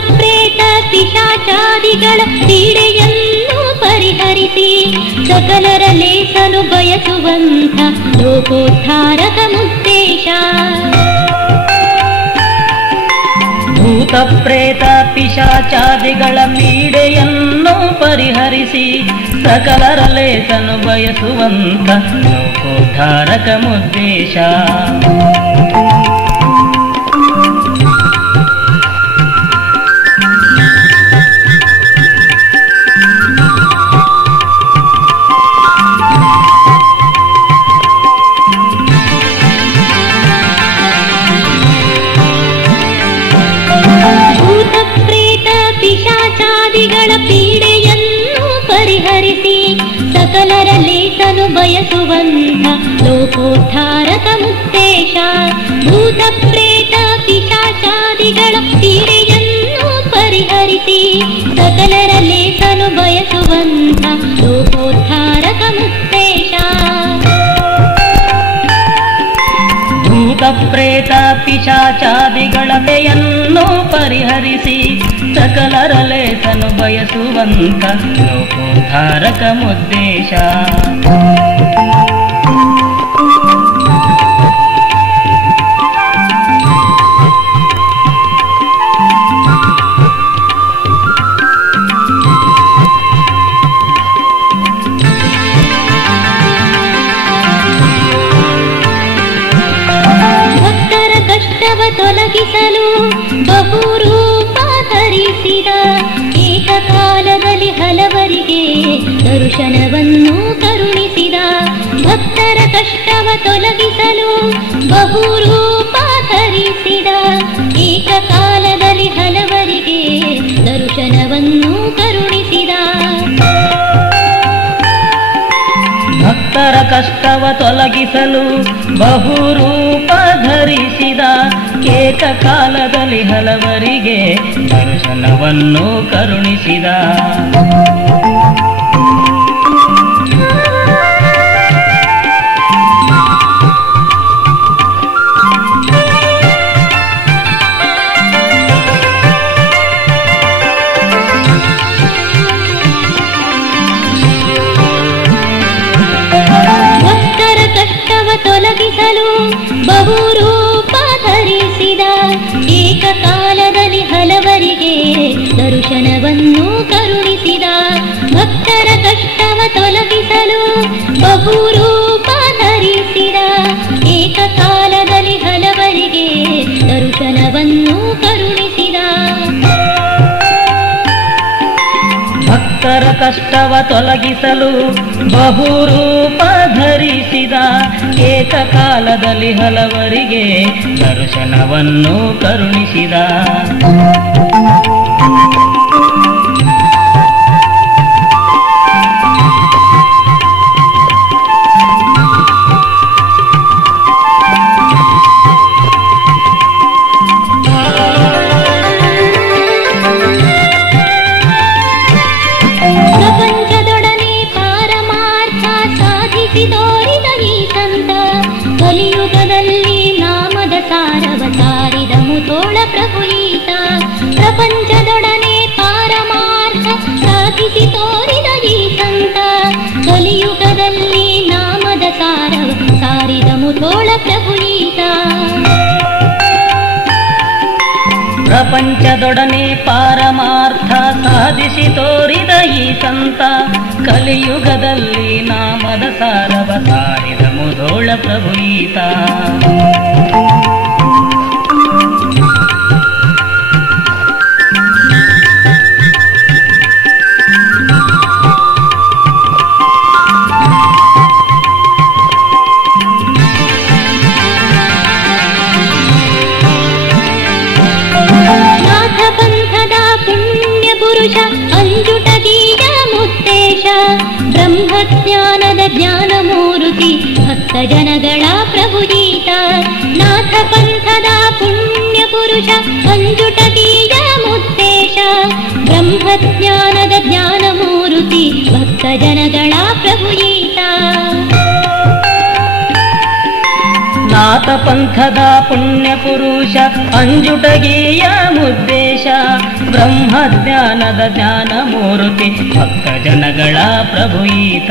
ಪ್ರೇತ ಪಿಶಾಚಾದಿಗಳ ಪೀಡೆಯನ್ನು ಪರಿಹರಿಸಿ ಸಕಲರ ಲೇಸಲು ಬಯಸುವಂಥ ಲೋಕೋದ್ಧಾರಕ ಮುದ್ದೇಶ. ಭೂತ ಪ್ರೇತ ಪಿಶಾಚಾದಿಗಳ ಪೀಡೆಯನ್ನು ಪರಿಹರಿಸಿ ಸಕಲರ ಲೇಸನು ಬಯಸುವಂತ ಲೋಕೋದ್ಧಾರಕ ಮುದ್ದೇಶ. ಪಿಶಾಚಾದಿಗಳ ಪೀಡೆಯನ್ನು ಪರಿಹರಿಸಿ ಸಕಲರ ಲೇಸನು ಬಯಸುವಂಥ ಲೋಕೋದ್ಧಾರಕ ಮುದ್ದೇಶ. ಭೂತ ಪ್ರೇತ ಪಿಶಾಚಾದಿಗಳ ಪೀಡೆಯನ್ನು ಪರಿಹರಿಸಿ ಸಕಲರ ಲೇಸನು ಬಯಸುವಂಥ ಲೋಕೋದ್ಧಾರಕ ಮುದ್ದೇಶ. ಭೂತ ಪ್ರೇತ ಪಿಶಾಚಾದಿಗಳ ಪೀಡೆಯನ್ನು ಪರಿಹರಿಸಿ ಸಕಲರ ಲೇಸನು ಬಯಸುವಂತ ಲೋಕೋದ್ಧಾರಕ ಮುದ್ದೇಶ. ಭಕ್ತರ ಕಷ್ಟವ ತೊಲಗಿಸಲು ಬಹುರೂಪ ಧರಿಸಿದ ಏಕಕಾಲದಲ್ಲಿ ಹಲವರಿಗೆ ದರ್ಶನವನ್ನು ಕರುಣಿಸಿದ. ಭಕ್ತರ ಕಷ್ಟವ ತೊಲಗಿಸಲು ಬಹುರೂಪ ಧರಿಸಿದ ಏಕಕಾಲದಲ್ಲಿ ಹಲವರಿಗೆ ದರ್ಶನವನ್ನು ಕರುಣಿಸಿದ. ಭಕ್ತರ ಕಷ್ಟವ ತೊಲಗಿಸಲು ಬಹುರೂಪ ಧರಿಸಿದ ಏಕಕಾಲದಲ್ಲಿ ಹಲವರಿಗೆ ದರ್ಶನವನ್ನು ಕರುಣಿಸಿದ. ತೊಲಗಿಸಲು ಬಹುರೂಪ ಧರಿಸಿದ ಏಕಕಾಲದಲ್ಲಿ ಹಲವರಿಗೆ ದರ್ಶನವನ್ನು ಕರುಣಿಸಿದ. ಭಕ್ತರ ಕಷ್ಟವ ತೊಲಗಿಸಲು ಬಹುರೂಪ ಧರಿಸಿದ ಏಕಕಾಲದಲ್ಲಿ ಹಲವರಿಗೆ ದರ್ಶನವನ್ನು ಕರುಣಿಸಿದ. ಭಕ್ತರ ಕಷ್ಟವ ತೊಲಗಿಸಲು ಬಹುರೂಪ ಧರಿಸಿದ ಏಕಕಾಲದಲ್ಲಿ ಹಲವರಿಗೆ ದರ್ಶನವನ್ನು ಕರುಣಿಸಿದ. ಪ್ರಪಂಚದೊಡನೆ ಪಾರಮಾರ್ಥ ಸಾಧಿಸಿ ತೋರಿದ ಈ ಸಂತ ಕಲಿಯುಗದಲ್ಲಿ ನಾಮದ ಸಾರವ ಸಾರಿದ ಮುತೋಳ ಪ್ರಭು ಈತ. ಪ್ರಪಂಚದೊಡನೆ ಪಾರಮಾರ್ಥ ಸಾಧಿಸಿ ತೋರಿದ ಈ ಸಂತ ಕಲಿಯುಗದಲ್ಲಿ ನಾಮದ ಸಾರವ ಸಾರಿದ ಮುತೋಳ ಪ್ರಭು ಈತ. ಪ್ರಪಂಚದೊಡನೆ ಪಾರಮಾರ್ಥ ಸಾಧಿಸಿ ತೋರಿದ ಈ ಸಂತ ಕಲಿಯುಗದಲ್ಲಿ ನಾಮದ ಸಾರವ ಸಾರಿದ ಮುಧೋಳ ಪ್ರಭು ಈತ. ಪಂಥದ ಪುಣ್ಯ ಪುರುಷ ಅಂಜುಟಗೀಯ ಮುತ್ತೇಶ. ಬ್ರಹ್ಮಜ್ಞಾನದ ಜ್ಞಾನ ಮೂರುತಿ ಭಕ್ತ ಜನಗಳ ಪ್ರಭು ಈತ. ನಾಥ ಪಂಥದ ಪುಣ್ಯ ಪುರುಷ ಅಂಜುಟಗೀಯ ಮುತ್ತೇಶ. ಬ್ರಹ್ಮಜ್ಞಾನದ ಜ್ಞಾನ ಮೂರುತಿ ಭಕ್ತ ಜನಗಳ ಪ್ರಭು ಈತ. ನಾಥ ಪಂಥದ ಪುಣ್ಯ ಪುರುಷ ಅಂಜುಟಗೀಯ ಮುದ್ದೇಶ. ಬ್ರಹ್ಮಜ್ಞಾನದ ಜ್ಞಾನ ಮೂರ್ತಿ ಭಕ್ತ ಜನಗಳ ಪ್ರಭು ಈತ.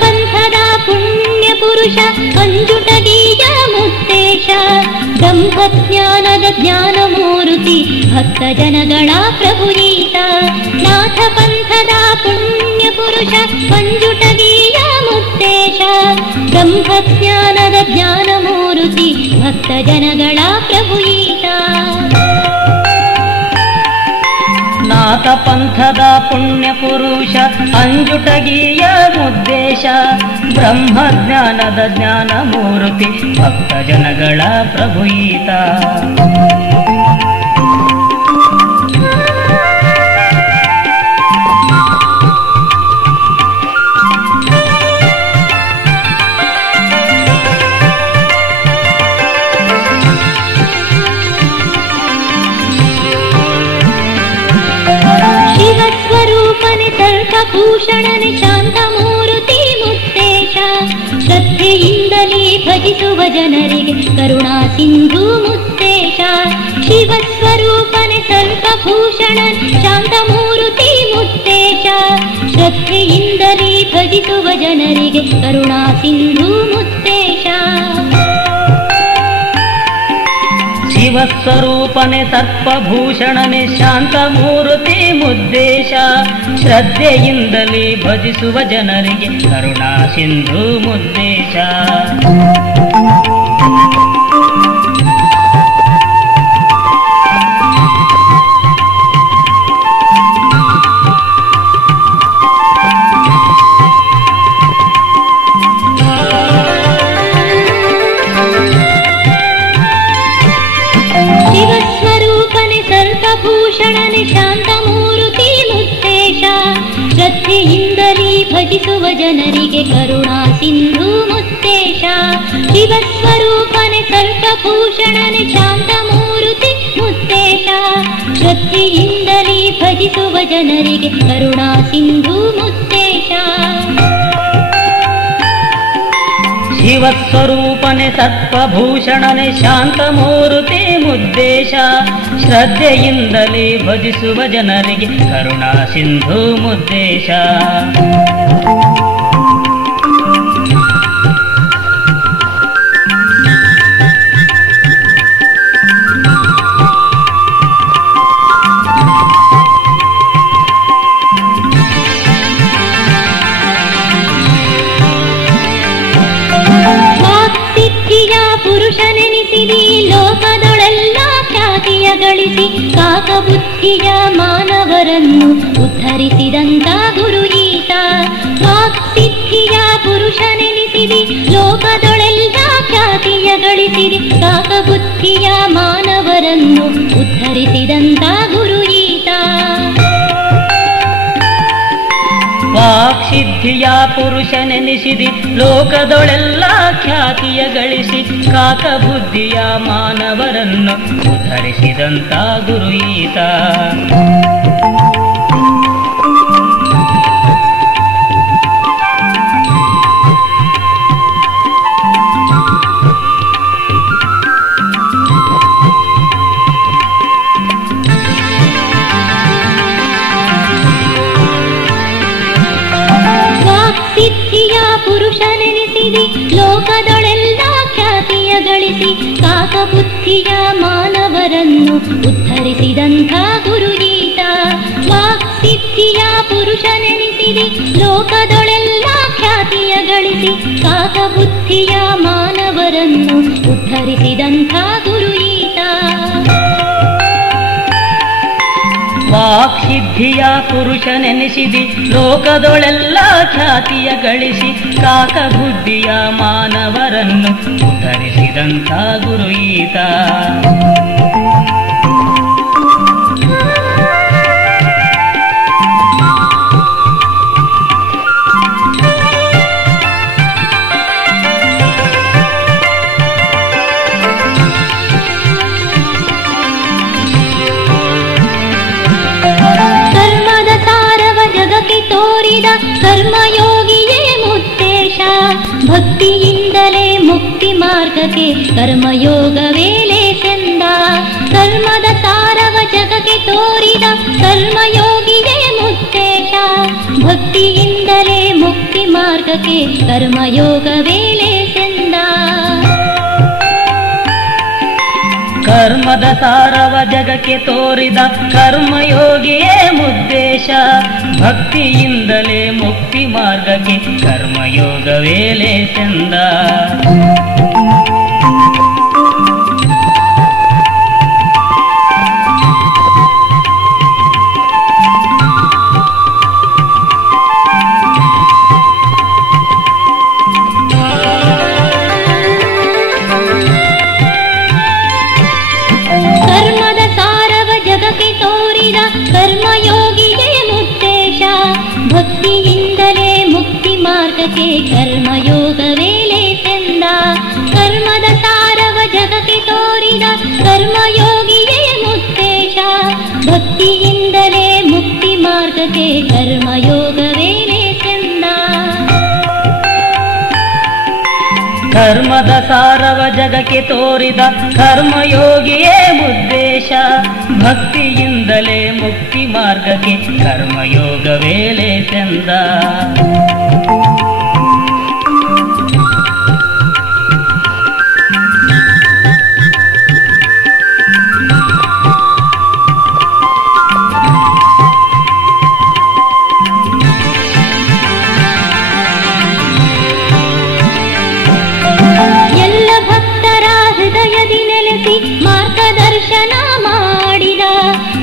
ಪಂಥದ ಪುಣ್ಯ ಪುರುಷ ಅಂಜುಟಗೀಯ ಮುತ್ತೇಶ ಬ್ರಹ್ಮಜ್ಞಾನದ ಜ್ಞಾನ ಮೂರ್ತಿ ಭಕ್ತ ಜನಗಳ ಪ್ರಭು ಈತ. ನಾಥ ಪಂಥದ ಪುಣ್ಯ ಪುರುಷ ಅಂಜುಟಗೀಯ ಮುತ್ತೇಶ ಬ್ರಹ್ಮಜ್ಞಾನದ ಜ್ಞಾನ ಮೂರ್ತಿ ಭಕ್ತ ಜನಗಳ ಪ್ರಭು ಈತ. ನಾಥ ಪಂಥದ ಪುಣ್ಯ ಪುರುಷ ಅಂಜುಟಗೀಯ ಮುದ್ದೇಶ ಬ್ರಹ್ಮಜ್ಞಾನದ ಜ್ಞಾನ ಮೂರ್ತಿ ಭಕ್ತ ಜನಗಳ ಪ್ರಭು ಈತ. ಭೂಷಣನೆ ಶಾಂತ ಮೂರುತಿ ಮುತ್ತೇಶ ಶ್ರದ್ಧೆಯಿಂದಲೇ ಭಜಿಸುವ ಜನರಿಗೆ ಕರುಣಾ ಸಿಂಧು ಮುತ್ತೇಶ. ಶಿವಸ್ವರೂಪನೆ ಸರ್ಪಭೂಷಣ ಶಾಂತ ಮೂರುತಿ ಮುತ್ತೇಶ ಶ್ರದ್ಧೆಯಿಂದಲೇ ಭಜಿಸುವ ಜನರಿಗೆ ಕರುಣಾ ಸಿಂಧು ಮುತ್ತೇಶ. ಶಿವಸ್ವರೂಪನೆ ಸರ್ಪಭೂಷಣನೆ ಶಾಂತ ಮೂರ್ತಿ ಮುದ್ದೇಶ ಶ್ರದ್ಧೆಯಿಂದಲೇ ಭಜಿಸುವ ಜನರಿಗೆ ಕರುಣಾ ಸಿಂಧು ಮುದ್ದೇಶ. ಶಿವಸ್ವರೂಪನೆ ಸರ್ಪಭೂಷಣನೆ ಶಾಂತ ಮೂರುತಿ ಮುತ್ತೇಶ ಶ್ರದ್ಧೆಯಿಂದಲೇ ಭಜಿಸುವ ಜನರಿಗೆ ಕರುಣಾ ಸಿಂಧು ಮುತ್ತೇಶ. ಶಿವಸ್ವರೂಪನೆ ಸರ್ಪಭೂಷಣನೆ ಶಾಂತ ಮೂರುತಿ ಮುತ್ತೇಶ ಶ್ರದ್ಧೆಯಿಂದಲೇ ಭಜಿಸುವ ಜನರಿಗೆ ಕರುಣಾ ಸಿಂಧು ಮುತ್ತೇಶ. ಶಿವಸ್ವರೂಪನೆ ಸರ್ಪಭೂಷಣನೆ ಶಾಂತ ಮೂರ್ತಿ ಮುದ್ದೇಶ ಶ್ರದ್ಧೆಯಿಂದಲೇ ಭಜಿಸುವ ಜನರಿಗೆ ಕರುಣಾ ಸಿಂಧು ಮುದ್ದೇಶ. ಪುರುಷನೆನಿಸಿದಿ ಲೋಕದೊಳೆಲ್ಲ ಖ್ಯಾತಿಯ ಗಳಿಸಿ ಕಾಕಬುದ್ಧಿಯ ಮಾನವರನ್ನು ಉದ್ಧರಿಸಿದಂತ ಗುರು ಈತ. ವಾಕ್ಸಿದ್ಧಿಯ ಪುರುಷನೆನಿಸಿದಿ ಲೋಕದೊಳೆಲ್ಲ ಖ್ಯಾತಿಯ ಗಳಿಸಿದಿ ಕಾಕಬುದ್ಧಿಯ ಮಾನವರನ್ನು ಉದ್ಧರಿಸಿದಂತ ಗುರು ಈತ. ವಾಕ್ಸಿದ್ಧಿಯ ಪುರುಷನೆನಿಸಿದಿ ಲೋಕದೊಳೆಲ್ಲ ಖ್ಯಾತಿಯ ಗಳಿಸಿ ಕಾಕಬುದ್ಧಿಯ ಮಾನವರನ್ನು ಉದ್ಧರಿಸಿದಂತ ಗುರು ಈತ. ಪುರುಷನೆನಿಸಿದಿ ಲೋಕದೊಳೆಲ್ಲ ಖ್ಯಾತಿಯ ಗಳಿಸಿ ಕಾಕಬುದ್ಧಿಯ ಮಾನವರನ್ನು ಉದ್ಧರಿಸಿದಂಥ ಗುರು ಈತ. ವಾಕ್ಸಿದ್ಧಿಯ ಪುರುಷನೆನಿಸಿದಿ ಲೋಕದೊಳೆಲ್ಲ ಖ್ಯಾತಿಯ ಗಳಿಸಿ ಕಾಕಬುದ್ಧಿಯ ಮಾನವರನ್ನು ಉದ್ಧರಿಸಿದಂಥ ಗುರು ಈತ. ವಾಕ್ಸಿದ್ಧಿಯ ಪುರುಷನೆನಿಸಿದಿ ಲೋಕದೊಳೆಲ್ಲ ಖ್ಯಾತಿಯ ಗಳಿಸಿ ಕಾಕಬುದ್ಧಿಯ ಮಾನವರನ್ನು ಉದ್ಧರಿಸಿದಂಥ ಗುರು ಈತ. ಕರ್ಮಯೋಗವೇಲೆ ಚೆಂದ. ಕರ್ಮದ ಸಾರವ ಜಗಕ್ಕೆ ತೋರಿದ ಕರ್ಮಯೋಗಿಯೇ ಮುಕ್ತೇಶ. ಭಕ್ತಿಯಿಂದಲೇ ಮುಕ್ತಿ ಮಾರ್ಗಕ್ಕೆ ಕರ್ಮಯೋಗವೇಲೆ ಚೆಂದ. ಕರ್ಮದ ಸಾರವ ಜಗಕ್ಕೆ ತೋರಿದ ಕರ್ಮಯೋಗಿಯೇ ಮುದ್ದೇಶ. ಭಕ್ತಿಯಿಂದಲೇ ಮುಕ್ತಿ ಮಾರ್ಗಕ್ಕೆ ಕರ್ಮಯೋಗವೇಲೆ ಚೆಂದ. ಕರ್ಮಯೋಗಿಯೇ ಮುಕ್ತೇಶ. ಭಕ್ತಿಯಿಂದಲೇ ಮುಕ್ತಿ ಮಾರ್ಗಕ್ಕೆ ಕರ್ಮಯೋಗವೇಲೆ ಚೆಂದ. ಕರ್ಮದ ಸಾರವ ಜಗಕ್ಕೆ ತೋರಿದ ಕರ್ಮಯೋಗಿಯೇ ಮುಕ್ತೇಶ. ಭಕ್ತಿಯಿಂದಲೇ ಮುಕ್ತಿ ಮಾರ್ಗಕ್ಕೆ ಕರ್ಮಯೋಗವೇಲೆ ಚೆಂದ. ಕರ್ಮದ ಸಾರವ ಜಗಕ್ಕೆ ತೋರಿದ ಕರ್ಮಯೋಗಿಯೇ ಮುದ್ದೇಶ. ಭಕ್ತಿಯಿಂದಲೇ ಮುಕ್ತಿ ಮಾರ್ಗಕ್ಕೆ ಕರ್ಮಯೋಗವೇಲೆ ಚೆಂದ. ಮಾರ್ಗದರ್ಶನ ಮಾಡಿದ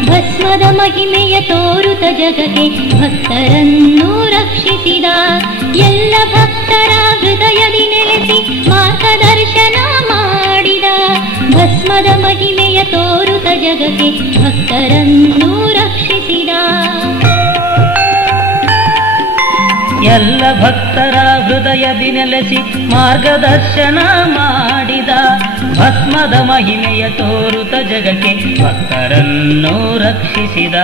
ಭಸ್ಮದ ಮಹಿಮೆಯ ತೋರುತ ಜಗಕ್ಕೆ ಭಕ್ತರನ್ನು ರಕ್ಷಿಸಿದ. ಎಲ್ಲ ಭಕ್ತರ ಹೃದಯದಿ ನೆಲೆಸಿ ಮಾರ್ಗದರ್ಶನ ಮಾಡಿದ ಭಸ್ಮದ ಮಹಿಮೆಯ ತೋರುತ ಜಗಕ್ಕೆ ಭಕ್ತರನ್ನು ರಕ್ಷಿಸಿದ. ಎಲ್ಲ ಭಕ್ತರ ಹೃದಯದಿ ನೆಲೆಸಿ ಮಾರ್ಗದರ್ಶನ ಮಾಡಿದ ಭಸ್ಮದ ಮಹಿಮೆಯ ತೋರುತ ಜಗಕ್ಕೆ ಭಕ್ತರನ್ನು ರಕ್ಷಿಸಿದ.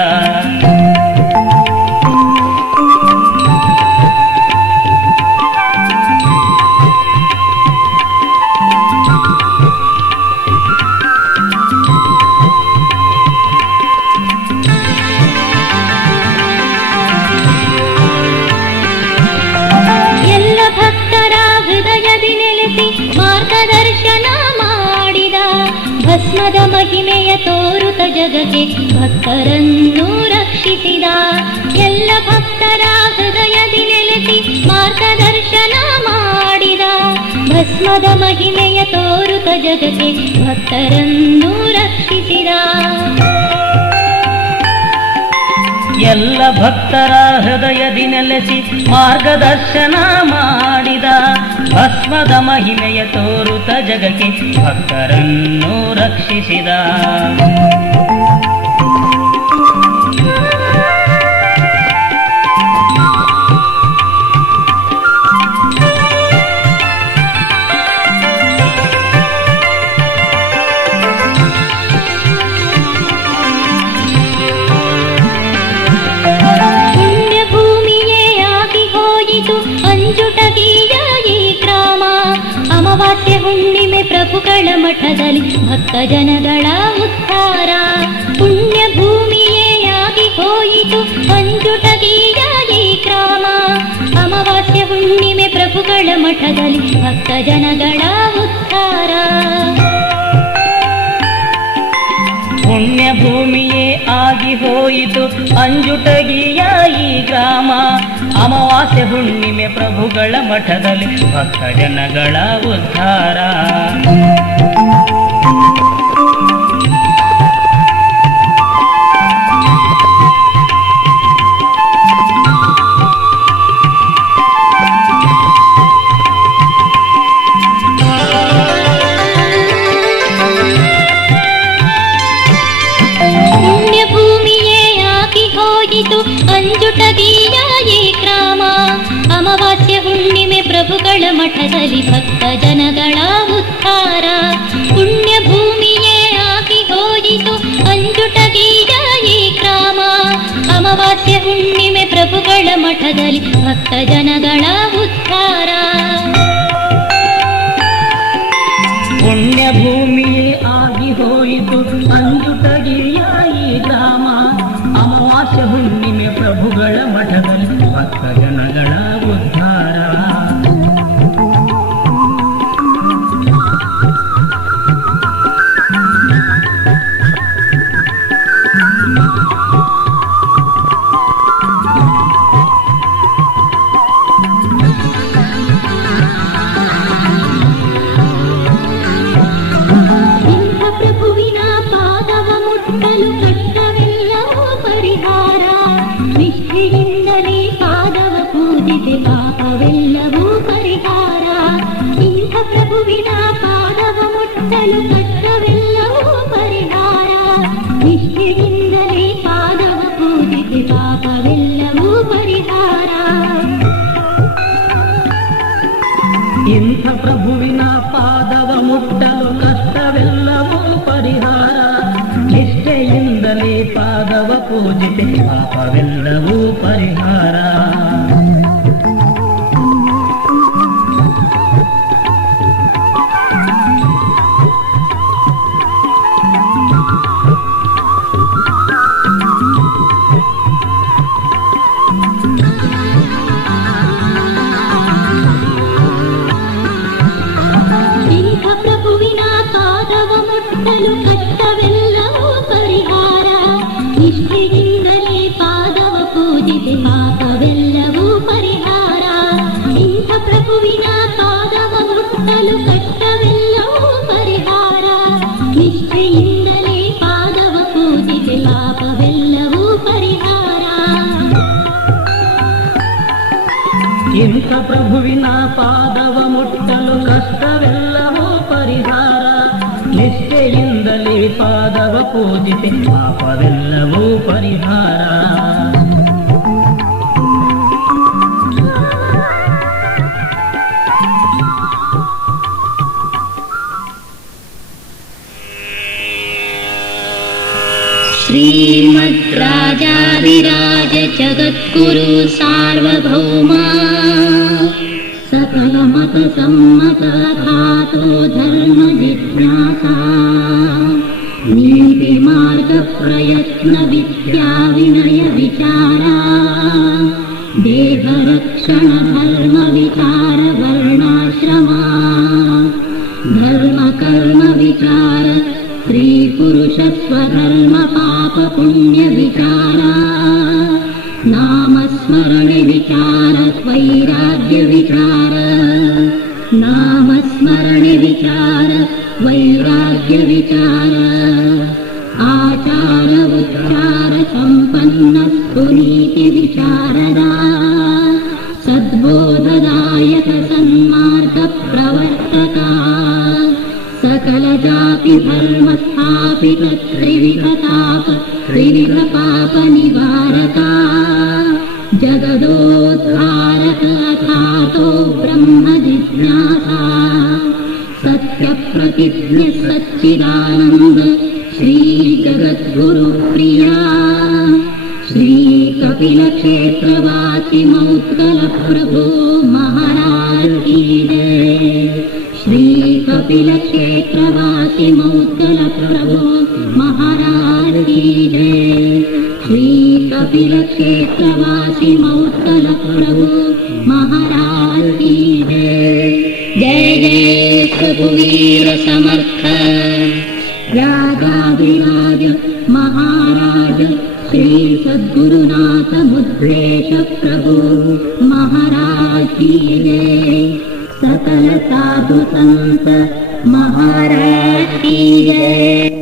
ಮಾರ್ಗದರ್ಶನ ಮಾಡಿದ ಭಸ್ಮದ ಮಹಿಮೆಯ ತೋರುತ ಜಗಕ್ಕೆ ಭಕ್ತರನ್ನು ರಕ್ಷಿಸಿದ. ಎಲ್ಲ ಭಕ್ತರ ಹೃದಯದಿ ನೆಲೆಸಿ ಮಾರ್ಗದರ್ಶನ ಮಾಡಿದ ಭಸ್ಮದ ಮಹಿಮೆಯ ತೋರುತ ಜಗಕ್ಕೆ ಭಕ್ತರನ್ನು ರಕ್ಷಿಸಿದ. ಎಲ್ಲ ಭಕ್ತರ ಹೃದಯದಿ ನೆಲೆಸಿ ಮಾರ್ಗದರ್ಶನ ಮಾಡಿದ ಭಸ್ಮದ ಮಹಿಮೆಯ ತೋರುತ ಜಗಕ್ಕೆ ಭಕ್ತರನ್ನು ರಕ್ಷಿಸಿದ. ಅಂಜುಟಗಿಯ ಈ ಗ್ರಾಮ ಅಮಾವಾಸ್ಯೆ ಹುಣ್ಣಿಮೆ ಪ್ರಭುಗಳ ಮಠದಲ್ಲಿ ಭಕ್ತ ಜನಗಳ ಉದ್ಧಾರ. ಪುಣ್ಯ ಭೂಮಿಯೇ ಆಗಿ ಹೋಯಿತು ಅಂಜುಟಗಿಯ ಈ ಗ್ರಾಮ ಅಮಾವಾಸ್ಯೆ ಹುಣ್ಣಿಮೆ ಪ್ರಭುಗಳ ಮಠದಲ್ಲಿ ಭಕ್ತ ಜನಗಳ ಉದ್ಧಾರ. ಪುಣ್ಯ ಭೂಮಿಯೇ ಆಗಿ ಹೋಯಿತು ಅಂಜುಟಗಿಯ ಈ ಗ್ರಾಮ ಅಮಾವಾಸ್ಯೆ ಹುಣ್ಣಿಮೆ ಪ್ರಭುಗಳ ಮಠದಲ್ಲಿ ಭಕ್ತ ಜನಗಳ ಉದ್ಧಾರ. ಅಂಜುಟಗಿಯ ಈ ಗ್ರಾಮ ಅಮಾವಾಸ್ಯೆ ಹುಣ್ಣಿಮೆ ಪ್ರಭುಗಳ ಮಠದಲ್ಲಿ ಭಕ್ತ ಜನಗಳ ಉದ್ಧಾರ. ಪುಣ್ಯ ಭೂಮಿಯೇ ಆಗಿ ಹೋಯಿತು ಅಂಜುಟಗಿಯ ಈ ಗ್ರಾಮ ಅಮಾವಾಸ್ಯೆ ಹುಣ್ಣಿಮೆ ಪ್ರಭುಗಳ ಮಠದಲ್ಲಿ ಭಕ್ತ ಜನಗಳ ಉದ್ಧಾರ. ಪುಣ್ಯ ಹೋಯಿತು ಅಂಜುಟಗಿರಿಯ ಈ ಗ್ರಾಮ. ಅಮಾವಾಸ್ಯ ಹುಣ್ಣಿಮೆ ಪ್ರಭುಗಳ ಮಠದಲ್ಲಿ ಭಕ್ತ ಜನಗಳ ಉದ್ಧಾರ. ಪಾಪವೆಲ್ಲವೂ ಪರಿಹಾರ. ಇಂಥ ಪ್ರಭುವಿನ ಪಾದವ ಮುಟ್ಟಲು ಕಷ್ಟವೆಲ್ಲವೂ ಪರಿಹಾರ. ನಿಷ್ಠೆಯಿಂದಲೇ ಪಾದವ ಪೂಜಿಸಿ ಪಾಪವೆಲ್ಲವೂ ಪರಿಹಾರ. ಇಂಥ ಪ್ರಭುವಿನ ಪಾದವ ಮುಟ್ಟಲು ಕಷ್ಟವೆಲ್ಲವೂ ಪರಿಹಾರ. ನಿಷ್ಠೆಯಿಂದಲೇ ಪಾದವ ಪೂಜಿಸಿ ಪಾಪವೆಲ್ಲವೂ ಪರಿಹಾರ. ನಿಷ್ಠೆಯಿಂದಲೇ ಪಾದವ ಪೂಜಿಸಿ ಪಾಪವೆಲ್ಲವೂ ಪರಿಹಾರ. ಇಂಥ ಪ್ರಭುವಿನ ಪಾದವ ಮುಟ್ಟಲು ಕಷ್ಟವೆಲ್ಲವೂ ಪರಿಹಾರ. ನಿಷ್ಠೆಯಿಂದಲೇ ಪಾದವ ಪೂಜಿಸಿ ಪಾಪವೆಲ್ಲವೂ ಪರಿಹಾರ. ಇಂಥ ಪ್ರಭುವಿನ ಪಾದವ ಮುಟ್ಟಲು ಕಷ್ಟವೆಲ್ಲವೂ ಪರಿಹಾರ. ನಿಷ್ಠೆಯಿಂದಲೇ ಪಾದವ ಪೂಜಿಸಿ ಪಾಪವೆಲ್ಲವೂ ಪರಿಹಾರ. ಶ್ರೀಮದ್ರಾಜಾಧಿರಾಜ ಜಗದ್ಗುರು ಸಾರ್ವಭೌಮ ಸಕಲ ಮತ ಸಮ್ಮತ ಖಾತೋ ಧರ್ಮ ಜಿಜ್ಞಾಸಾ ನೀತಿ ಮಾರ್ಗ ಪ್ರಯತ್ನ ವಿದ್ಯಾ ವಿನಯ ವಿಚಾರ ದೇಹ ರಕ್ಷಣ ಧರ್ಮ ವಿಚಾರ ವರ್ಣಾಶ್ರಮ ಧರ್ಮ ಕರ್ಮ ವಿಚಾರ ಸ್ತ್ರೀ ಪುರುಷ ಸ್ವಧರ್ಮ ಪಾಪ ಪುಣ್ಯ ವಿಚಾರ ನಾಮಸ್ಮರಣೆ ವಿಚಾರ ವೈರಾಗ್ಯ ವಿಚಾರ ನಾಮಸ್ಮರಣೆ ವಿಚಾರ ವೈರಾಗ್ಯ ವಿಚಾರ ಆಚಾರ ಉಚ್ಚಾರ ಸಂಪನ್ನ ಸುನೀತಿ ವಿಚಾರದ ಸದ್ಬೋಧದಾಯಕ ಸನ್ಮಾರ್ಗ ಪ್ರವರ್ತಕ सकल जाति धर्म स्थापित त्रिविध ताप त्रिविध पाप निवारका जगदोद्धारक अथातो ब्रह्म जिज्ञासा सत्य प्रतिज्ञ सच्चिदानंद श्री जगद्गुरु प्रिया श्री कपिल क्षेत्रवासी मौद्गल प्रभु महाराज की जय श्री कपिल क्षेत्रवासी मौद्गल प्रभु महाराज की जय श्री कपिल क्षेत्रवासी मौद्गल प्रभु महाराज की जय जय जय रघुवीर समर्थ राजाधिराज महाराज श्री सद्गुरुनाथ मुद्रेश प्रभु महाराज की जय सकल साधु संत महाराज की जय।